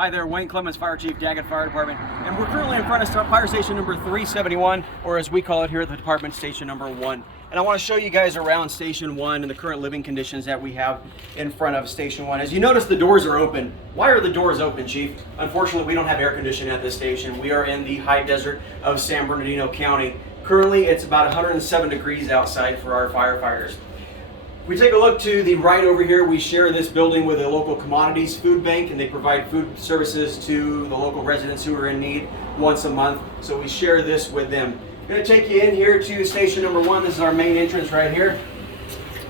Hi there, Wayne Clemens, Fire Chief, Daggett Fire Department, and we're currently in front of Fire Station number 371, or as we call it here at the department, Station number 1. And I want to show you guys around Station 1 and the current living conditions that we have in front of Station 1. As you notice, the doors are open. Why are the doors open, Chief? Unfortunately, we don't have air conditioning at this station. We are in the high desert of San Bernardino County. Currently, it's about 107 degrees outside for our firefighters. If we take a look to the right over here, we share this building with a local commodities food bank, and they provide food services to the local residents who are in need once a month. So we share this with them. I'm going to take you in here to Station number 1. This is our main entrance right here.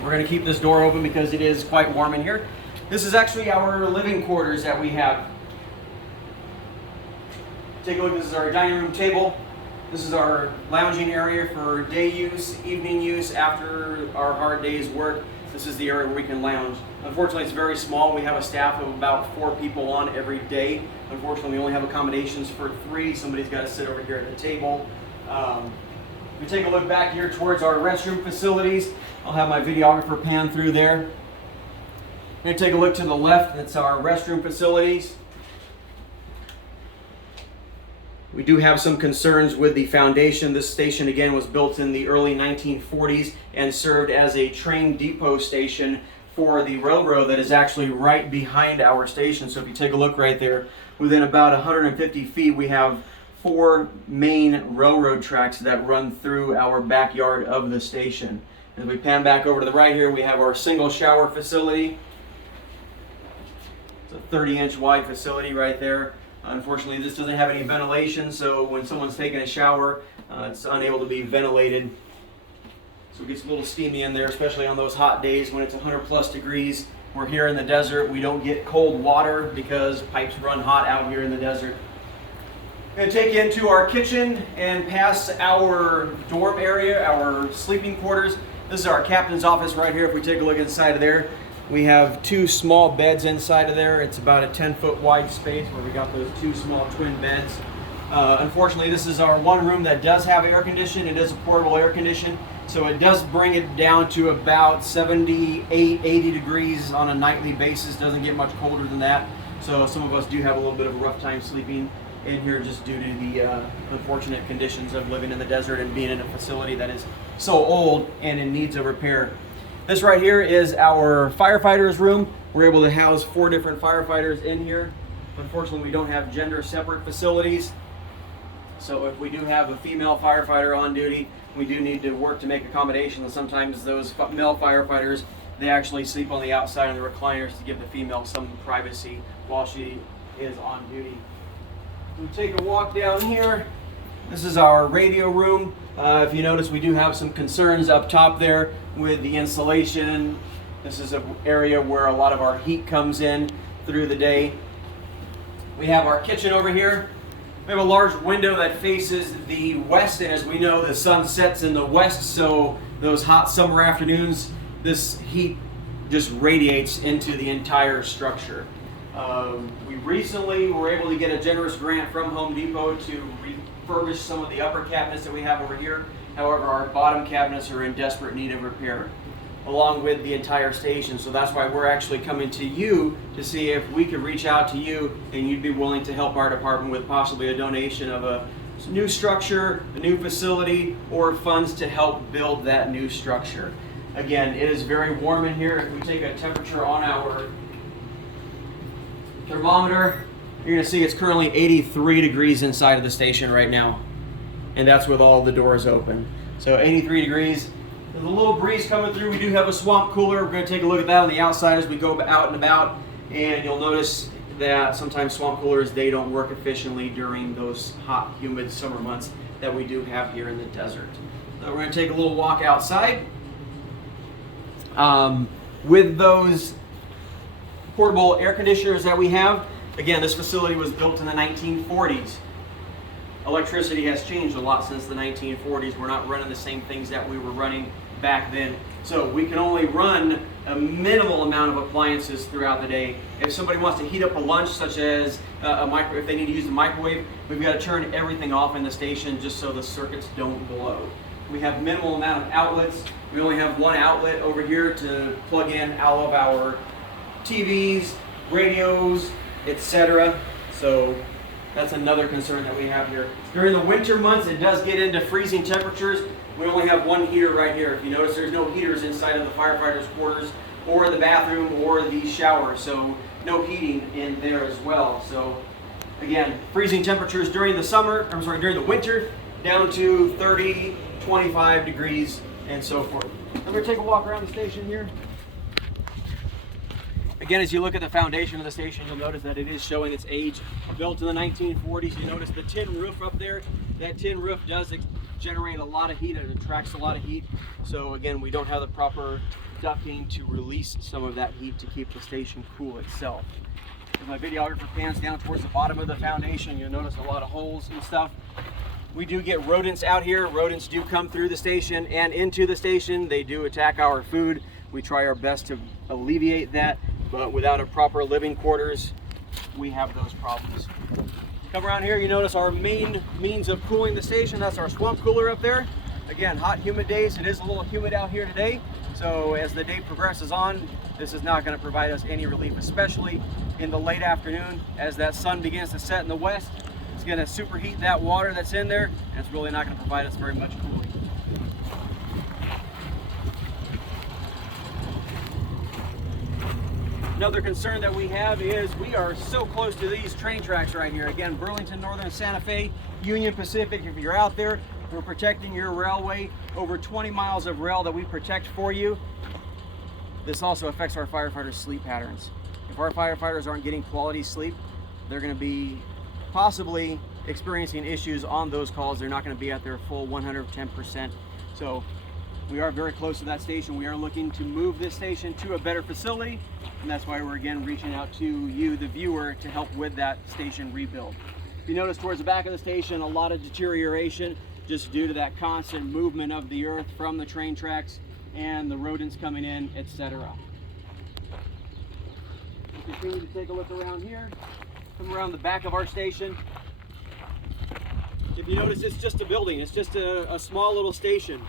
We're going to keep this door open because it is quite warm in here. This is actually our living quarters that we have. Take a look, this is our dining room table. This is our lounging area for day use, evening use, after our hard day's work. This is the area where we can lounge. Unfortunately, it's very small. We have a staff of about 4 people on every day. Unfortunately, we only have accommodations for 3. Somebody's got to sit over here at the table. We take a look back here towards our restroom facilities. I'll have my videographer pan through there. I'm going to take a look to the left. That's our restroom facilities. We do have some concerns with the foundation. This station, again, was built in the early 1940s and served as a train depot station for the railroad that is actually right behind our station. So if you take a look right there, within about 150 feet, we have 4 main railroad tracks that run through our backyard of the station. As we pan back over to the right here, we have our single shower facility. It's a 30-inch wide facility right there. Unfortunately, this doesn't have any ventilation, so when someone's taking a shower, it's unable to be ventilated. So it gets a little steamy in there, especially on those hot days when it's 100+ degrees. We're here in the desert. We don't get cold water because pipes run hot out here in the desert. I'm going to take you into our kitchen and past our dorm area, our sleeping quarters. This is our captain's office right here. If we take a look inside of there, we have 2 small beds inside of there. It's about a 10-foot wide space where we got those 2 small twin beds. Unfortunately, this is our one room that does have air conditioning. It is a portable air condition, so it does bring it down to about 78, 80 degrees on a nightly basis. Doesn't get much colder than that. So some of us do have a little bit of a rough time sleeping in here just due to the unfortunate conditions of living in the desert and being in a facility that is so old and in needs of repair. This right here is our firefighters room. We're able to house 4 different firefighters in here. Unfortunately, we don't have gender separate facilities. So if we do have a female firefighter on duty, we do need to work to make accommodations. Sometimes those male firefighters, they actually sleep on the outside of the recliners to give the female some privacy while she is on duty. We take a walk down here. This is our radio room. If you notice, we do have some concerns up top there with the insulation. This is an area where a lot of our heat comes in through the day. We have our kitchen over here. We have a large window that faces the west, and as we know, the sun sets in the west, so those hot summer afternoons, this heat just radiates into the entire structure. We recently were able to get a generous grant from Home Depot to refurbish some of the upper cabinets that we have over here. However, our bottom cabinets are in desperate need of repair, along with the entire station. So that's why we're actually coming to you to see if we could reach out to you and you'd be willing to help our department with possibly a donation of a new structure, a new facility, or funds to help build that new structure. Again, it is very warm in here. If we take a temperature on our thermometer, you're going to see it's currently 83 degrees inside of the station right now. And that's with all the doors open. So 83 degrees. There's a little breeze coming through. We do have a swamp cooler. We're going to take a look at that on the outside as we go out and about. And you'll notice that sometimes swamp coolers, they don't work efficiently during those hot, humid summer months that we do have here in the desert. So we're going to take a little walk outside. With those portable air conditioners that we have, again, this facility was built in the 1940s. Electricity has changed a lot since the 1940s. We're not running the same things that we were running back then. So we can only run a minimal amount of appliances throughout the day. If somebody wants to heat up a lunch, such as if they need to use the microwave, we've got to turn everything off in the station just so the circuits don't blow. We have minimal amount of outlets. We only have 1 outlet over here to plug in all of our TVs, radios, etc. So that's another concern that we have here. During the winter months, it does get into freezing temperatures. We only have one heater right here. If you notice, there's no heaters inside of the firefighters' quarters or the bathroom or the shower, so no heating in there as well. So again, freezing temperatures during the winter, down to 30, 25 degrees and so forth. I'm going to take a walk around the station here. Again, as you look at the foundation of the station, you'll notice that it is showing its age. Built in the 1940s. You notice the tin roof up there. That tin roof does generate a lot of heat. It attracts a lot of heat. So again, we don't have the proper ducting to release some of that heat to keep the station cool itself. As my videographer pans down towards the bottom of the foundation, you'll notice a lot of holes and stuff. We do get rodents out here. Rodents do come through the station and into the station. They do attack our food. We try our best to alleviate that, but without a proper living quarters, we have those problems. Come around here, you notice our main means of cooling the station. That's our swamp cooler up there. Again, hot, humid days. It is a little humid out here today. So as the day progresses on, this is not going to provide us any relief, especially in the late afternoon as that sun begins to set in the west. It's going to superheat that water that's in there, and it's really not going to provide us very much cooling. Another concern that we have is we are so close to these train tracks right here. Again, Burlington, Northern Santa Fe, Union Pacific. If you're out there, we're protecting your railway. Over 20 miles of rail that we protect for you. This also affects our firefighters' sleep patterns. If our firefighters aren't getting quality sleep, they're going to be possibly experiencing issues on those calls. They're not going to be at their full 110%. So we are very close to that station. We are looking to move this station to a better facility, and that's why we're again reaching out to you, the viewer, to help with that station rebuild. If you notice towards the back of the station, a lot of deterioration just due to that constant movement of the earth from the train tracks and the rodents coming in, etc. We'll continue to take a look around here. Come around the back of our station. If you notice, it's just a building. It's just a small little station.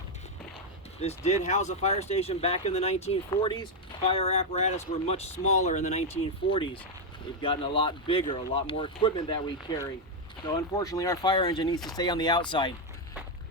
This did house a fire station back in the 1940s. Fire apparatus were much smaller in the 1940s. They've gotten a lot bigger, a lot more equipment that we carry. So unfortunately, our fire engine needs to stay on the outside.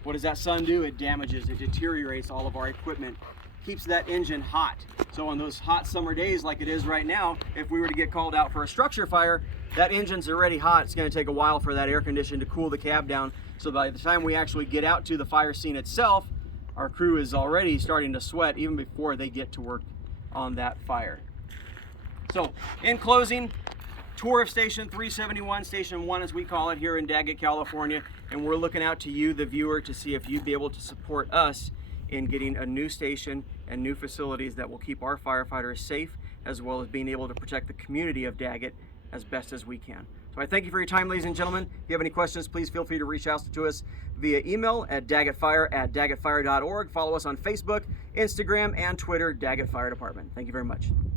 What does that sun do? It damages, it deteriorates all of our equipment, keeps that engine hot. So on those hot summer days like it is right now, if we were to get called out for a structure fire, that engine's already hot. It's going to take a while for that air condition to cool the cab down. So by the time we actually get out to the fire scene itself, our crew is already starting to sweat even before they get to work on that fire. So in closing, tour of Station 371, Station 1 as we call it here in Daggett, California, and we're looking out to you, the viewer, to see if you'd be able to support us in getting a new station and new facilities that will keep our firefighters safe, as well as being able to protect the community of Daggett as best as we can. So I thank you for your time, ladies and gentlemen. If you have any questions, please feel free to reach out to us via email at daggettfire@daggettfire.org. Follow us on Facebook, Instagram, and Twitter, Daggett Fire Department. Thank you very much.